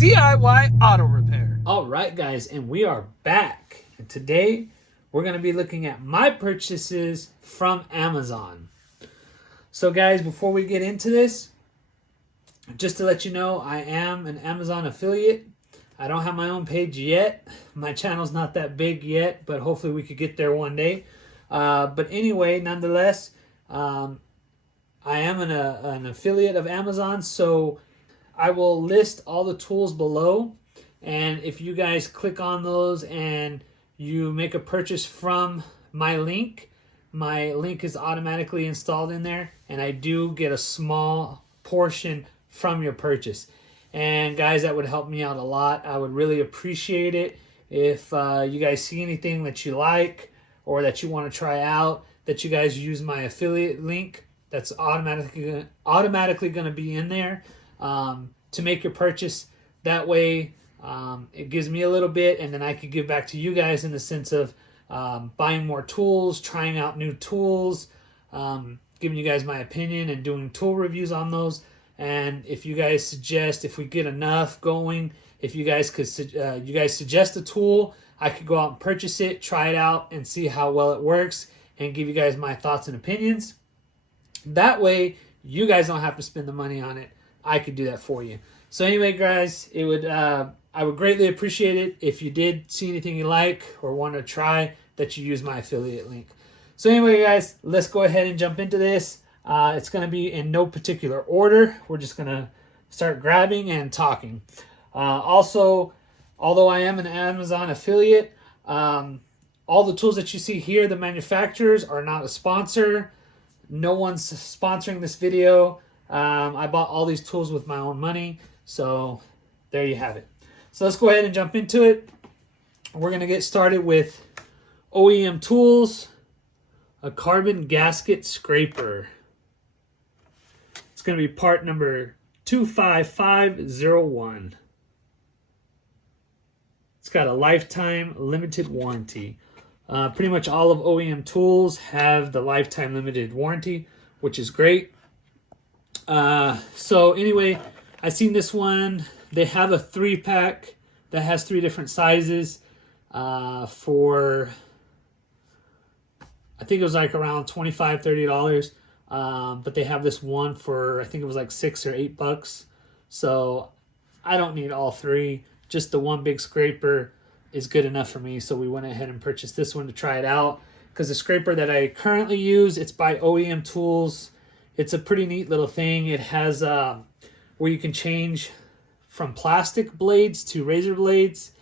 DIY auto repair. All right, guys, and we are back. And today we're going to be looking at my purchases from Amazon. So, guys, before we get into this, just to let you know, I am an Amazon affiliate. I don't have my own page yet. My channel's not that big yet, but hopefully we could get there one day. But anyway, nonetheless, I am an affiliate of Amazon, so I will list all the tools below. And if you guys click on those and you make a purchase from my link is automatically installed in there, and I do get a small portion from your purchase. And guys, that would help me out a lot. I would really appreciate it if you guys see anything that you like or that you want to try out, that you guys use my affiliate link. That's automatically going to be in there to make your purchase. That way, it gives me a little bit, and then I could give back to you guys in the sense of buying more tools, trying out new tools, giving you guys my opinion and doing tool reviews on those. And if you guys suggest, if we get enough going, if you guys could, you guys suggest a tool, I could go out and purchase it, try it out, and see how well it works, and give you guys my thoughts and opinions. That way, you guys don't have to spend the money on it. I could do that for you. So anyway, guys, it would I would greatly appreciate it if you did see anything you like or want to try, that you use my affiliate link. So anyway, guys, let's go ahead and jump into this. It's going to be in no particular order. We're just going to start grabbing and talking. Also, although I am an Amazon affiliate, all the tools that you see here, the manufacturers, are not a sponsor. No one's sponsoring this video. I bought all these tools with my own money. So there you have it. So let's go ahead and jump into it. We're going to get started with OEMTools, a carbon gasket scraper. It's going to be part number 25501. It's got a lifetime limited warranty. Pretty much all of OEMTools have the lifetime limited warranty, which is great. So anyway, I seen this one. They have a 3-pack that has 3 different sizes for, I think it was like around $25, $30. But they have this one for, I think it was like $6 or $8. So I don't need all 3. Just the one big scraper is good enough for me. So we went ahead and purchased this one to try it out. Because the scraper that I currently use, it's by OEMTools. It's a pretty neat little thing. It has where you can change from plastic blades to razor blades.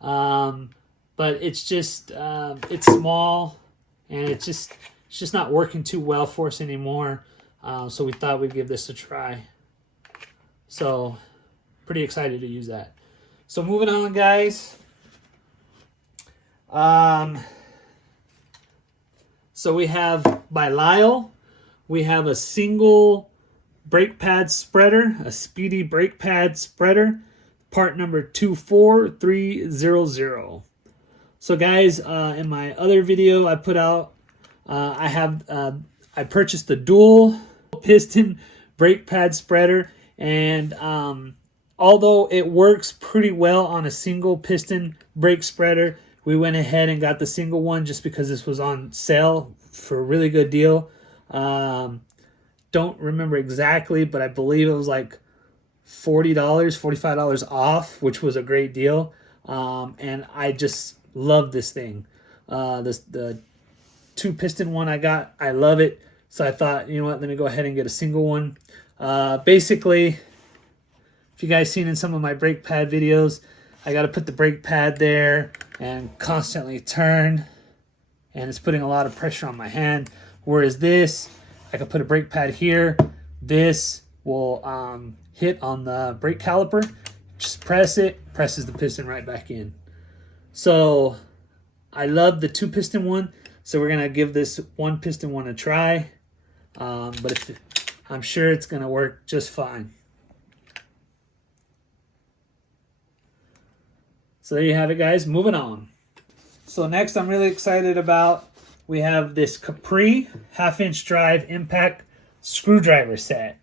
But it's just, it's small, and it's just not working too well for us anymore. So we thought we'd give this a try. So pretty excited to use that. So moving on, guys. So we have by Lisle, we have a single brake pad spreader, a Speedy brake pad spreader, part number 24300. So guys, in my other video I put out, I purchased the dual piston brake pad spreader, and although it works pretty well on a single piston brake spreader, we went ahead and got the single one just because this was on sale for a really good deal. Don't remember exactly, but I believe it was like $40, $45 off, which was a great deal. And I just love this thing. The 2-piston one I got, I love it. So I thought, you know what, let me go ahead and get a single one. Basically, if you guys seen in some of my brake pad videos, I got to put the brake pad there and constantly turn, and it's putting a lot of pressure on my hand. Whereas this, I can put a brake pad here. This will hit on the brake caliper. Just press it, presses the piston right back in. So I love the 2-piston one. So we're gonna give this 1-piston one a try. But I'm sure it's gonna work just fine. So there you have it, guys. Moving on. So next I'm really excited about, we have this Capri 1/2-inch drive impact screwdriver set.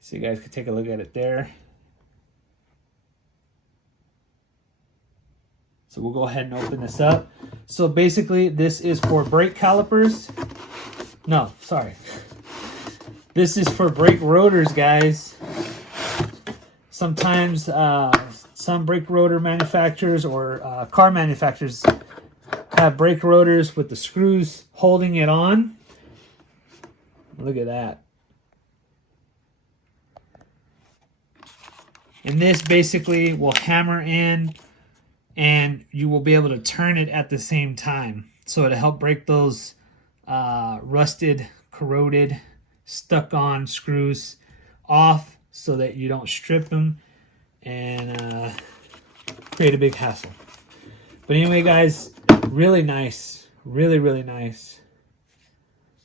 So you guys can take a look at it there. So we'll go ahead and open this up. So basically this is for brake calipers. No, sorry. This is for brake rotors, guys. Sometimes some brake rotor manufacturers or car manufacturers have brake rotors with the screws holding it on. Look at that. And this basically will hammer in and you will be able to turn it at the same time. So it'll help break those rusted, corroded, stuck on screws off so that you don't strip them and create a big hassle. But anyway, guys, really nice. Really, really nice.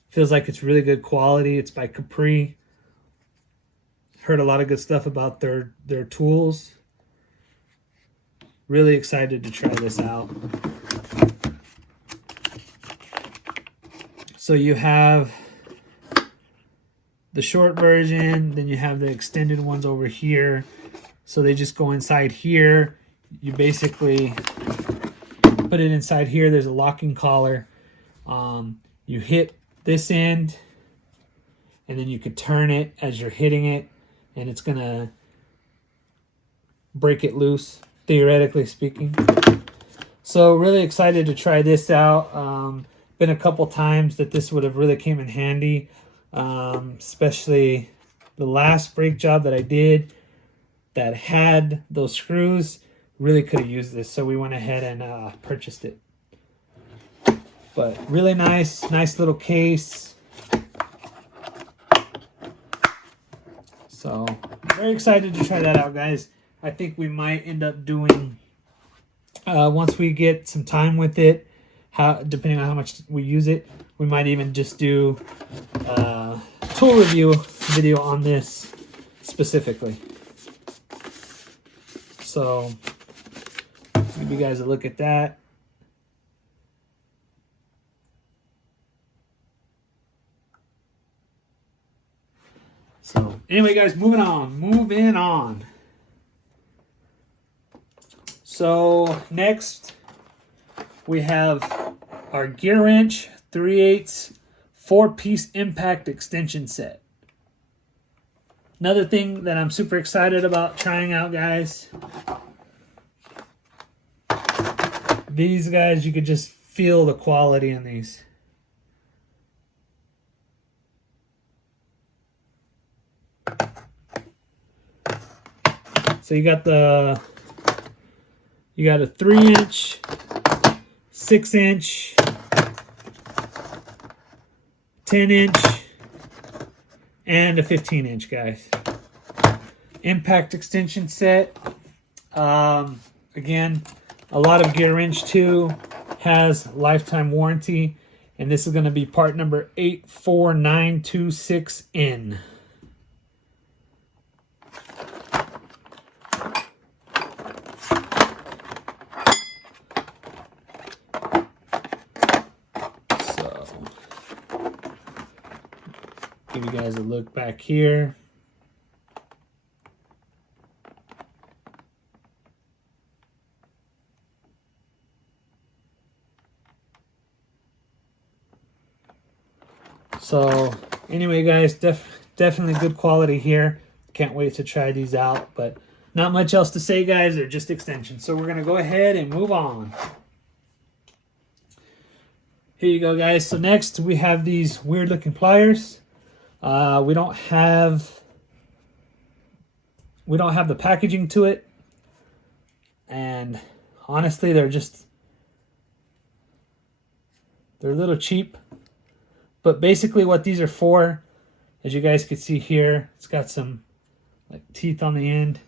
Feels like it's really good quality. It's by Capri. Heard a lot of good stuff about their tools. Really excited to try this out. So you have the short version, then you have the extended ones over here. So they just go inside here. You basically put it inside here. There's a locking collar. You hit this end, and then you could turn it as you're hitting it, and it's gonna break it loose, theoretically speaking. So really excited to try this out. Been a couple times that this would have really came in handy, especially the last brake job that I did that had those screws. Really could have used this, so we went ahead and purchased it. But really nice little case. So very excited to try that out, guys. I think we might end up doing, once we get some time with it, depending on how much we use it, we might even just do a tool review video on this specifically. So give you guys a look at that. So anyway, guys, moving on. So next we have our GearWrench 3/8 4-piece impact extension set. Another thing that I'm super excited about trying out, guys. These guys, you could just feel the quality in these. So you got a 3-inch, 6-inch, 10-inch, and a 15-inch, guys. Impact extension set. Again, a lot of GearWrench 2 has lifetime warranty, and this is going to be part number 84926N. Give you guys a look back here. So anyway, guys, definitely good quality here. Can't wait to try these out, but not much else to say, guys. They're just extensions. So we're going to go ahead and move on. Here you go, guys. So next we have these weird looking pliers. We don't have the packaging to it, and honestly they're a little cheap. But basically what these are for, as you guys can see here, it's got some like teeth on the end,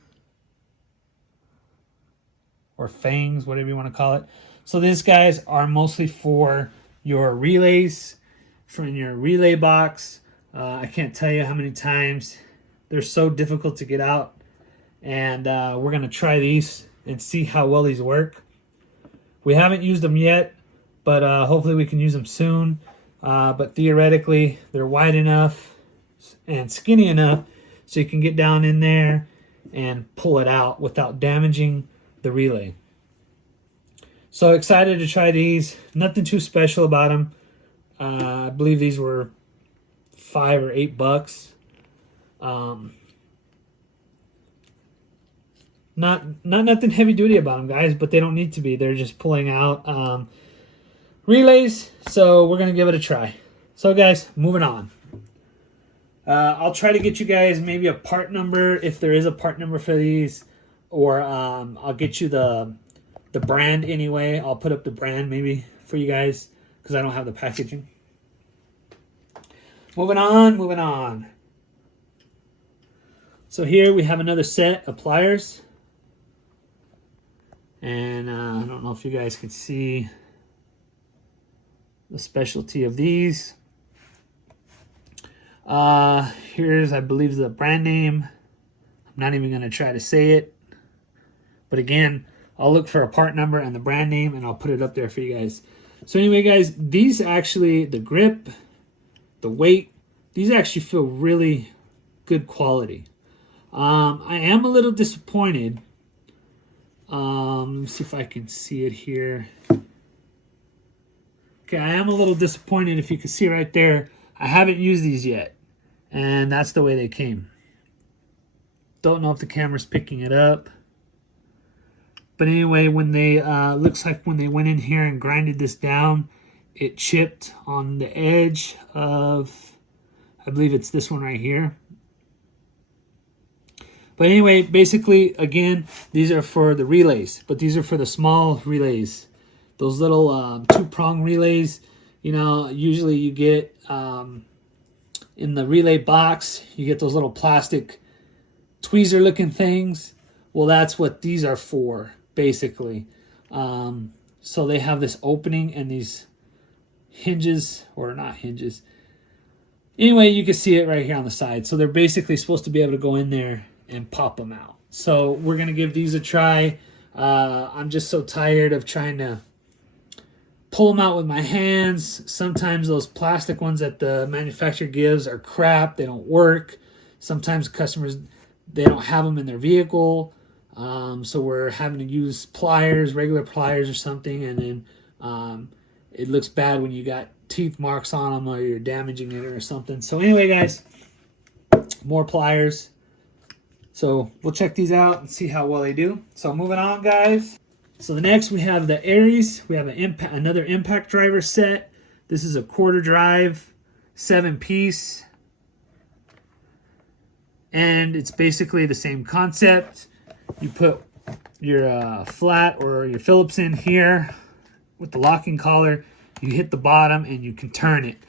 or fangs, whatever you want to call it. So these guys are mostly for your relays, from your relay box. I can't tell you how many times they're so difficult to get out, and we're going to try these and see how well these work. We haven't used them yet, but hopefully we can use them soon. But theoretically, they're wide enough and skinny enough so you can get down in there and pull it out without damaging the relay. So excited to try these. Nothing too special about them. I believe these were $5 or $8. Not nothing heavy duty about them, guys, but they don't need to be. They're just pulling out relays. So we're gonna give it a try. So guys, moving on. I'll try to get you guys maybe a part number if there is a part number for these, or I'll get you the brand anyway. I'll put up the brand maybe for you guys because I don't have the packaging. Moving on. So here we have another set of pliers. And I don't know if you guys can see the specialty of these. Here's, I believe, the brand name. I'm not even going to try to say it. But again, I'll look for a part number and the brand name, and I'll put it up there for you guys. So anyway, guys, these actually, the grip, the weight, these actually feel really good quality. I am a little disappointed. Let me see if I can see it here. Okay, I am a little disappointed. If you can see right there, I haven't used these yet. And that's the way they came. Don't know if the camera's picking it up. But anyway, when they, looks like when they went in here and grinded this down, it chipped on the edge of, I believe it's this one right here. But anyway, basically, again, these are for the relays, but these are for the small relays. Those little two-prong relays, you know, usually you get in the relay box, you get those little plastic tweezer-looking things. Well, that's what these are for, basically. So they have this opening and these hinges, or not hinges. Anyway, you can see it right here on the side. So they're basically supposed to be able to go in there and pop them out. So we're gonna give these a try. I'm just so tired of trying to pull them out with my hands. Sometimes those plastic ones that the manufacturer gives are crap. They don't work. Sometimes customers, they don't have them in their vehicle. So we're having to use pliers, regular pliers or something, and then it looks bad when you got teeth marks on them or you're damaging it or something. So anyway, guys, more pliers. So we'll check these out and see how well they do. So moving on, guys. So the next we have the Aries. We have another impact driver set. This is a quarter drive, 7-piece. And it's basically the same concept. You put your flat or your Phillips in here with the locking collar. You hit the bottom and you can turn it.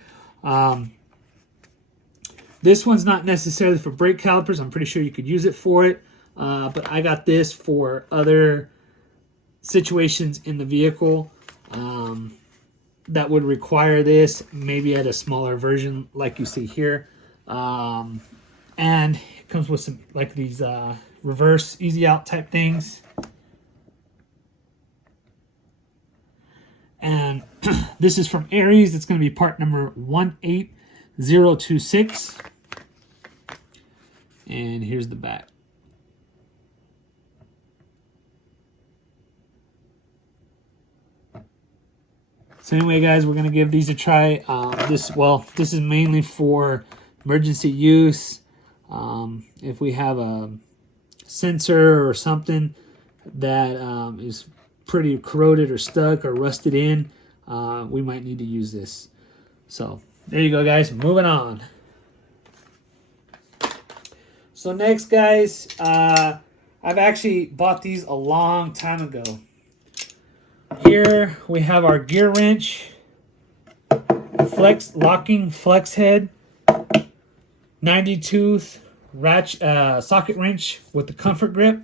This one's not necessarily for brake calipers. I'm pretty sure you could use it for it. But I got this for other situations in the vehicle that would require this, maybe at a smaller version like you see here. And it comes with some like these reverse easy out type things. And this is from Aries. It's going to be part number 18026. And here's the back. So anyway, guys, we're going to give these a try. This is mainly for emergency use. If we have a sensor or something that is pretty corroded or stuck or rusted in, we might need to use this. So there you go, guys. Moving on. So next, guys, I've actually bought these a long time ago. Here we have our GearWrench locking flex head, 90-tooth ratchet socket wrench with the comfort grip.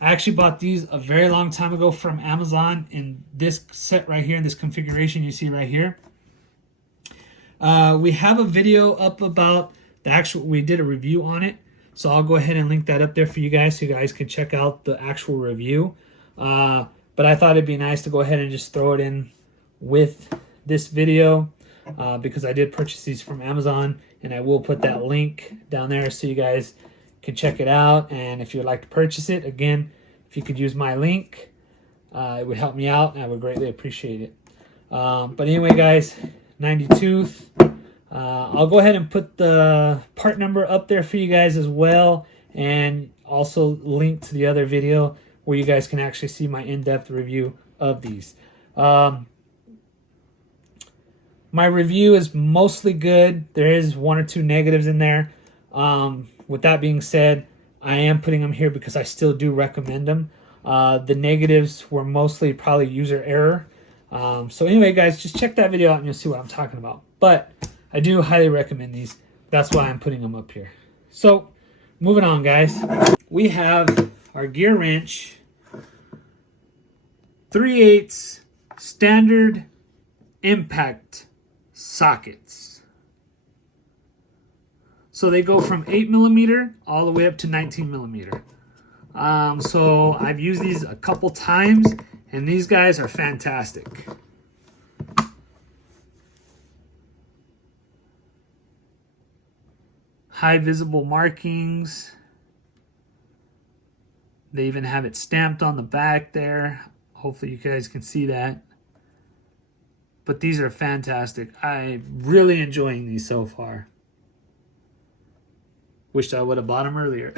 I actually bought these a very long time ago from Amazon in this set right here, in this configuration you see right here. We have a video up about the actual, we did a review on it. So I'll go ahead and link that up there for you guys so you guys can check out the actual review. But I thought it'd be nice to go ahead and just throw it in with this video because I did purchase these from Amazon, and I will put that link down there so you guys can check it out. And if you'd like to purchase it, again, if you could use my link, it would help me out, and I would greatly appreciate it. But anyway, guys, 90 tooth. I'll go ahead and put the part number up there for you guys as well, and also link to the other video where you guys can actually see my in-depth review of these. My review is mostly good. There is 1 or 2 negatives in there. With that being said, I am putting them here because I still do recommend them. The negatives were mostly probably user error. So anyway, guys, just check that video out and you'll see what I'm talking about. But I do highly recommend these. That's why I'm putting them up here. So moving on, guys. We have our GearWrench 3/8 standard impact sockets. So they go from 8mm all the way up to 19mm. So I've used these a couple times, and these guys are fantastic. High visible markings. They even have it stamped on the back there. Hopefully you guys can see that. But these are fantastic. I'm really enjoying these so far. Wished I would have bought them earlier.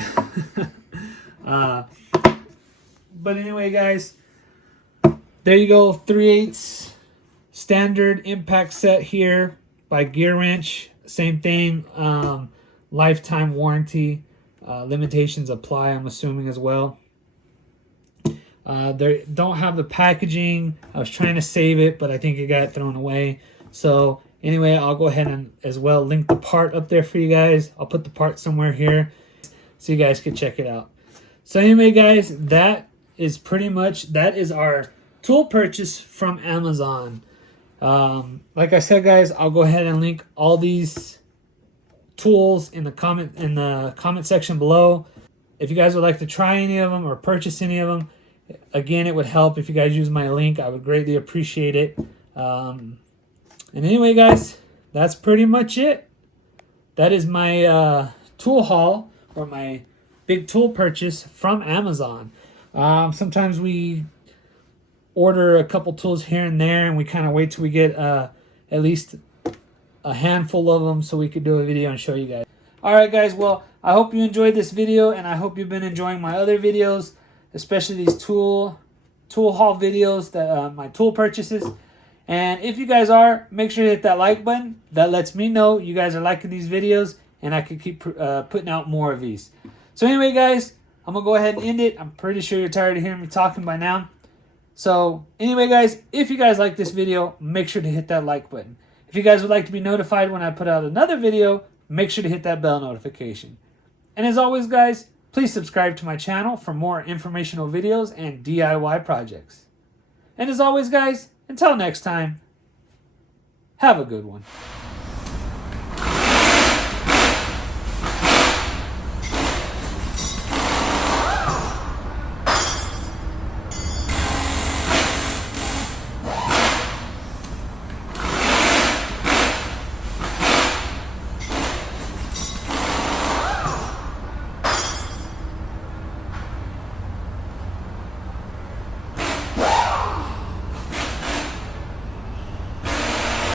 But anyway, guys, there you go. 3/8 standard impact set here by GearWrench. Same thing. Lifetime warranty. Limitations apply, I'm assuming, as well. They don't have the packaging. I was trying to save it, but I think it got thrown away. So anyway, I'll go ahead and as well link the part up there for you guys. I'll put the part somewhere here so you guys can check it out. So anyway, guys, that is our tool purchase from Amazon. Like I said, guys, I'll go ahead and link all these tools in the comment section below. If you guys would like to try any of them or purchase any of them, again, it would help if you guys use my link. I would greatly appreciate it. And anyway, guys, that's pretty much it. That is my tool haul, or my big tool purchase from Amazon. Sometimes we order a couple tools here and there, and we kind of wait till we get at least a handful of them so we could do a video and show you guys. All right, guys. Well, I hope you enjoyed this video, and I hope you've been enjoying my other videos, especially these tool haul videos, that my tool purchases. And if you guys are, make sure to hit that like button. That lets me know you guys are liking these videos, and I can keep putting out more of these. So anyway, guys, I'm going to go ahead and end it. I'm pretty sure you're tired of hearing me talking by now. So anyway, guys, if you guys like this video, make sure to hit that like button. If you guys would like to be notified when I put out another video, make sure to hit that bell notification. And as always, guys, please subscribe to my channel for more informational videos and DIY projects. And as always, guys, until next time, have a good one.